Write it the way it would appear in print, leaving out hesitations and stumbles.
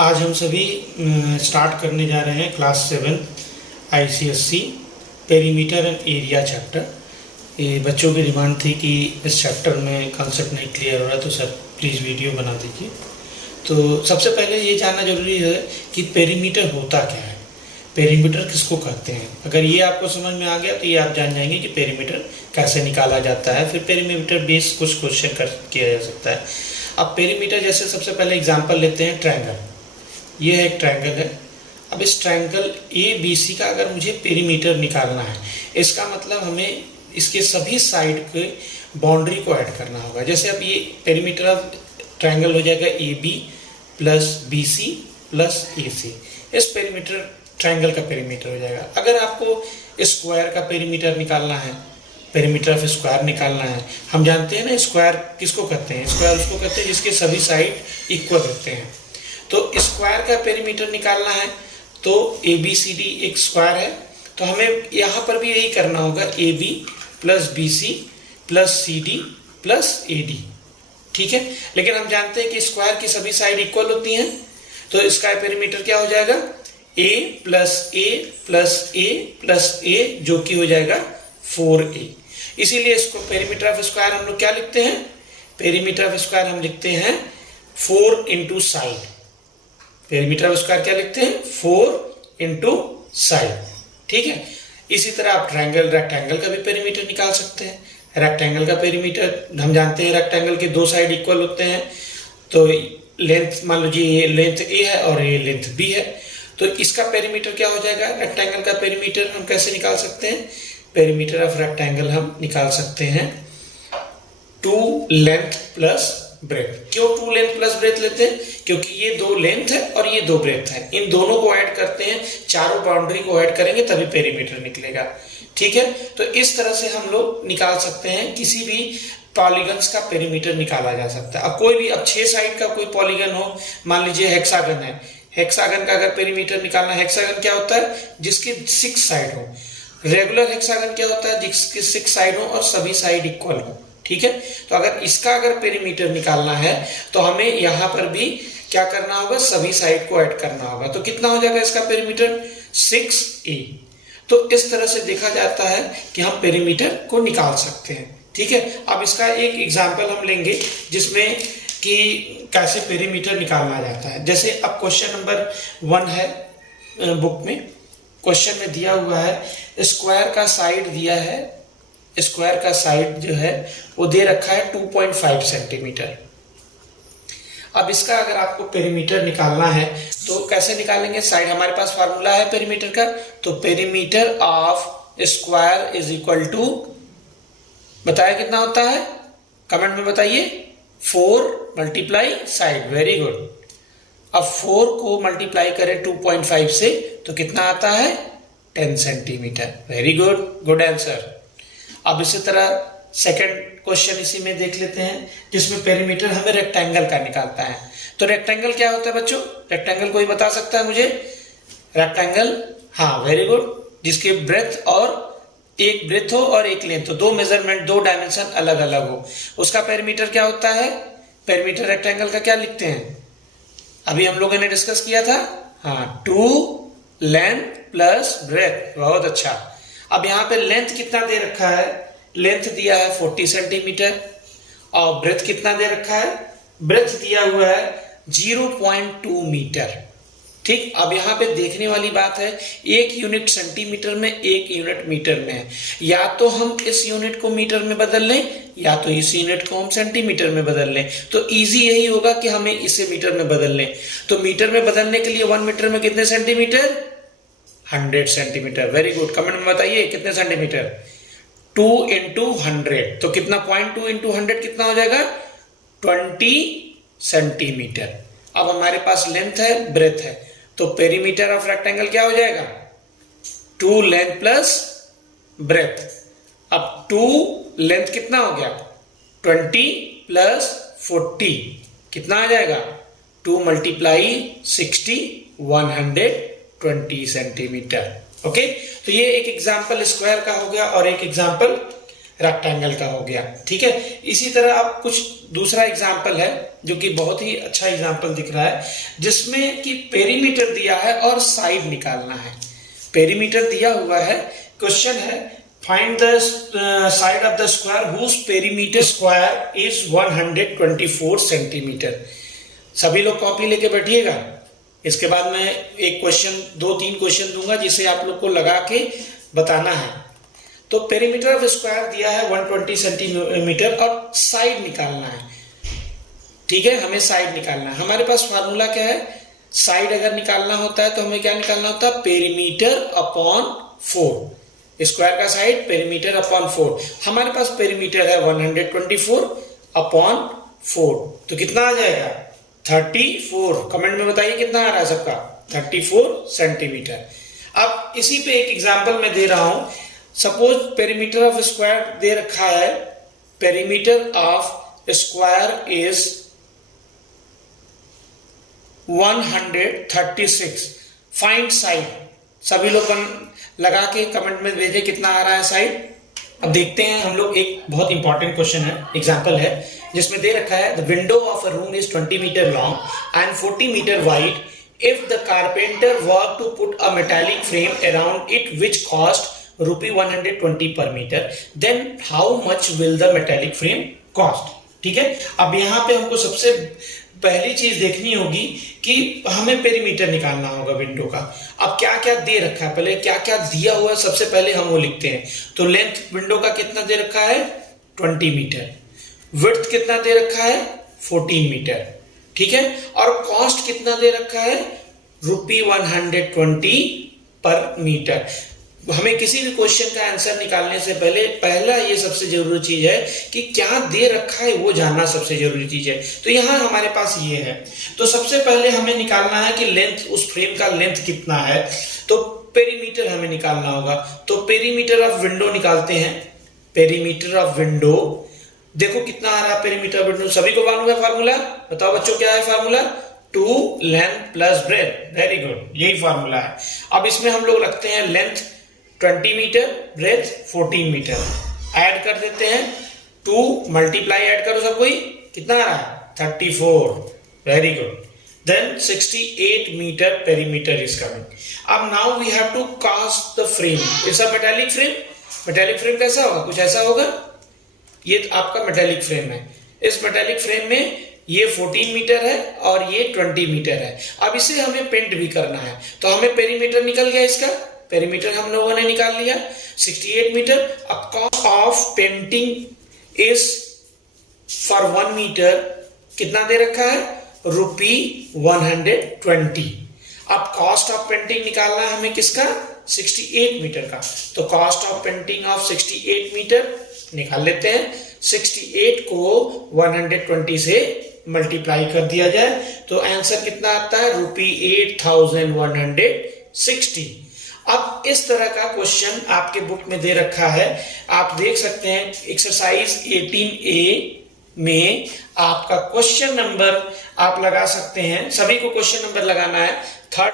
आज हम सभी स्टार्ट करने जा रहे हैं class 7 ICSE perimeter and area chapter. ये बच्चों की डिमांड थी कि इस चैप्टर में कॉन्सेप्ट नहीं क्लियर हो रहा, तो सर प्लीज़ वीडियो बना दीजिए। तो सबसे पहले ये जानना जरूरी है कि पेरीमीटर होता क्या है, पेरीमीटर किसको कहते हैं। अगर ये आपको समझ में आ गया तो ये आप जान जाएंगे कि पेरीमीटर कैसे निकाला जाता है। फिर पेरीमीटर बेस्ड कुछ क्वेश्चन किया जा सकता है। अब पेरीमीटर जैसे सबसे पहले एग्जांपल लेते हैं ट्रायंगल। ये है एक ट्रायंगल है। अब इस ट्रायंगल ABC का अगर मुझे पेरीमीटर निकालना है, इसका मतलब हमें इसके सभी साइड के बाउंड्री को ऐड करना होगा। जैसे अब ये पेरीमीटर ऑफ ट्रायंगल हो जाएगा AB plus BC plus AC। इस पेरीमीटर ट्रायंगल का पेरीमीटर हो जाएगा। अगर आपको स्क्वायर का पेरीमीटर निकालना है, पेरीमीटर ऑफ स्क्वायर निकालना है, हम जानते हैं ना स्क्वायर किसको कहते हैं। स्क्वायर उसको कहते हैं जिसके सभी साइड इक्वल होते हैं। तो स्क्वायर का पेरीमीटर निकालना है तो ABCD एक स्क्वायर है, तो हमें यहाँ पर भी यही करना होगा, AB plus BC plus CD plus AD। ठीक है, लेकिन हम जानते हैं कि स्क्वायर की सभी साइड इक्वल होती हैं, तो इसका पेरीमीटर क्या हो जाएगा, A plus A plus A plus A, जो कि हो जाएगा 4A। इसीलिए इसको पेरीमीटर ऑफ स्क्वायर हम लोग क्या लिखते हैं, पेरीमीटर ऑफ स्क्वायर हम लिखते हैं 4 into side. Perimeter of square क्या लिखते हैं, 4 इंटू साइड। ठीक है, इसी तरह आप ट्रायंगल रेक्टेंगल का भी पेरीमीटर निकाल सकते हैं। रेक्टेंगल का पेरीमीटर हम जानते हैं, रेक्टेंगल के दो साइड इक्वल होते हैं, तो लेंथ मान लीजिए ये लेंथ A है और ये लेंथ B है, तो इसका पेरीमीटर क्या हो जाएगा, रेक्टेंगल का पेरीमीटर हम कैसे निकाल सकते हैं, पेरीमीटर ऑफ रेक्टेंगल हम निकाल सकते हैं 2 लेंथ प्लस ब्रेथ। क्यों 2 लेंथ प्लस ब्रेथ लेते हैं, क्योंकि ये 2 लेंथ है और ये 2 ब्रेथ है, इन दोनों को ऐड करते हैं, चारों बाउंड्री को ऐड करेंगे तभी पेरीमीटर निकलेगा। ठीक है, तो इस तरह से हम लोग निकाल सकते हैं, किसी भी पॉलीगन्स का पेरीमीटर निकाला जा सकता है। अब कोई भी, अब 6 साइड का कोई पॉलीगन हो, मान लीजिए हेक्सागन है, हेक्सागन का अगर पेरीमीटर निकालना, हेक्सागन क्या होता है, जिसके 6 साइड हो। रेगुलर हेक्सागन क्या होता है, जिसके 6 साइड हो और सभी साइड इक्वल हो। ठीक है, तो अगर इसका अगर पेरीमीटर निकालना है तो हमें यहां पर भी क्या करना होगा, सभी साइड को ऐड करना होगा। तो कितना हो जाएगा इसका पेरीमीटर, 6A। तो इस तरह से देखा जाता है कि हम पेरीमीटर को निकाल सकते हैं। ठीक है, अब इसका एक एग्जांपल हम लेंगे जिसमें कि कैसे पेरीमीटर निकालना जाता है। जैसे अब क्वेश्चन नंबर 1 है बुक में, क्वेश्चन में दिया हुआ है स्क्वायर का साइड दिया है, स्क्वायर का साइड जो है वो दे रखा है 2.5 सेंटीमीटर। अब इसका अगर आपको पेरीमीटर निकालना है तो कैसे निकालेंगे, साइड हमारे पास फार्मूला है पेरीमीटर का, तो perimeter of square is equal to, बताया कितना होता है, कमेंट में बताइए, 4 मल्टीप्लाई साइड। Very good. अब 4 को मल्टीप्लाई करें 2.5 से तो कितना आता है, 10 centimetre. Very good, good answer. अब इसी तरह सेकंड क्वेश्चन इसी में देख लेते हैं, जिसमें पेरीमीटर हमें रेक्टेंगल का निकालता है। तो रेक्टेंगल क्या होता है बच्चों, रेक्टेंगल कोई बता सकता है मुझे, रेक्टेंगल, हाँ वेरी गुड, जिसके ब्रेथ और एक ब्रेथ हो और एक लेंथ हो, 2 मेजरमेंट 2 डायमेंशन अलग अलग हो, उसका पेरीमीटर क्या होता है, पेरीमीटर रेक्टेंगल का क्या लिखते हैं, अभी हम लोगों ने डिस्कस किया था, हाँ 2 लेंथ प्लस ब्रेथ। बहुत अच्छा। अब यहाँ पे लेंथ कितना दे रखा है, लेंथ दिया है 40 सेंटीमीटर और ब्रेथ कितना दे रखा है, ब्रेथ दिया हुआ है 0.2 मीटर। ठीक, अब यहाँ पे देखने वाली बात है, एक यूनिट सेंटीमीटर में, एक यूनिट मीटर में है। या तो हम इस यूनिट को मीटर में बदल लें या तो इस यूनिट को हम सेंटीमीटर में बदल लें, तो इजी यही होगा कि हमें इसे मीटर में बदल लें। तो मीटर में बदलने के लिए 1 मीटर में कितने centimetre, 100 centimetre. Very good, comment में बताइए कितने सेंटीमीटर, 2 इंटू 100, तो कितना 0.2 इंटू 100 कितना हो जाएगा, 20 सेंटीमीटर। अब हमारे पास लेंथ है, ब्रेथ है, तो पेरीमीटर ऑफ रेक्टेंगल क्या हो जाएगा, 2 लेंथ प्लस ब्रेथ। अब 2 लेंथ कितना हो गया, 20 प्लस 40 कितना आ जाएगा, 2 मल्टीप्लाई 60, 120 सेंटीमीटर। ओके, तो ये एक एग्जांपल स्क्वायर का हो गया और एक एग्जांपल रेक्टेंगल का हो गया। ठीक है, इसी तरह अब कुछ दूसरा एग्जाम्पल है जो कि बहुत ही अच्छा एग्जाम्पल दिख रहा है, जिसमें कि पेरीमीटर दिया है और साइड निकालना है। पेरीमीटर दिया हुआ है, क्वेश्चन है find the side of the square whose perimeter square is 124 centimetre. सभी लोग कॉपी लेके बैठिएगा। इसके बाद मैं एक क्वेश्चन, 2-3 क्वेश्चन दूंगा जिसे आप लोग को लगा के बताना है। तो पेरीमीटर ऑफ स्क्वायर दिया है 120 सेंटीमीटर और साइड निकालना है। ठीक है, हमें साइड निकालना है। हमारे पास फार्मूला क्या है, साइड अगर निकालना होता है तो हमें क्या निकालना होता है, पेरीमीटर अपॉन 4। स्क्वायर का साइड पेरीमीटर अपॉन 4। हमारे पास पेरीमीटर है 124 अपॉन 4, तो कितना आ जाएगा 34। कमेंट में बताइए कितना आ रहा है सबका, 34 सेंटीमीटर। अब इसी पे एक एग्जांपल मैं दे रहा हूं। सपोज पेरीमीटर ऑफ स्क्वायर दे रखा है, perimeter of square is 136। Find side. सभी लोग लगा के कमेंट में भेजे कितना आ रहा है साइड। अब देखते हैं हम लोग, एक बहुत इंपॉर्टेंट क्वेश्चन है, एग्जांपल है, जिसमें दे रखा है the window of a room is 20 metre long and 40 metre wide. If the carpenter work to put a metallic frame around it which cost ₹120 per meter, then how much will the metallic frame cost? ठीक है, अब यहाँ पे हमको सबसे पहली चीज देखनी होगी कि हमें पेरीमीटर निकालना होगा विंडो का। अब क्या क्या दे रखा है, पहले क्या क्या दिया हुआ है सबसे पहले हम वो लिखते हैं। तो लेंथ विंडो का कितना दे रखा है 20 मीटर, विड्थ कितना दे रखा है 14 मीटर। ठीक है, और कॉस्ट कितना दे रखा है ₹120 पर मीटर। हमें किसी भी क्वेश्चन का आंसर निकालने से पहले पहला ये सबसे जरूरी चीज है कि क्या दे रखा है वो जानना सबसे जरूरी चीज है। तो यहां हमारे पास ये है, तो सबसे पहले हमें निकालना है कि लेंथ, उस फ्रेम का लेंथ कितना है। तो पेरीमीटर हमें निकालना होगा। तो पेरीमीटर ऑफ विंडो निकालते हैं। पेरीमीटर ऑफ विंडो देखो कितना आ रहा है पेरीमीटर विंडो। सभी को मालूम है फार्मूला, बताओ बच्चों क्या है formula, 2 length plus breadth. Very good, यही फार्मूला है। अब इसमें हम लोग रखते हैं length 20 metre, breadth 14 metre, add कर देते हैं 2 मल्टीप्लाई, ऐड करो सब कोई, कितना आ रहा है 34। Very good, then 68 metre perimeter is coming. अब now we have to cast the frame. It's a metallic frame. Metallic frame कैसा होगा, कुछ ऐसा होगा। ये आपका मेटालिक फ्रेम है। इस मेटालिक फ्रेम में ये 14 मीटर है और ये 20 मीटर है। अब इसे हमें पेंट भी करना है, तो हमें पेरीमीटर निकल गया, इसका पेरीमीटर हम लोगों ने निकाल लिया 68 मीटर। अब cost of painting is for 1 metre कितना दे रखा है ₹120। अब कॉस्ट ऑफ पेंटिंग निकालना है हमें किसका 68 मीटर का। तो cost of painting of 68 metre निकाल लेते हैं। 68 को 120 से मल्टीप्लाई कर दिया जाए तो आंसर कितना आता है ₹8160। अब इस तरह का क्वेश्चन आपके बुक में दे रखा है, आप देख सकते हैं एक्सरसाइज 18A में आपका क्वेश्चन नंबर आप लगा सकते हैं। सभी को क्वेश्चन नंबर लगाना है।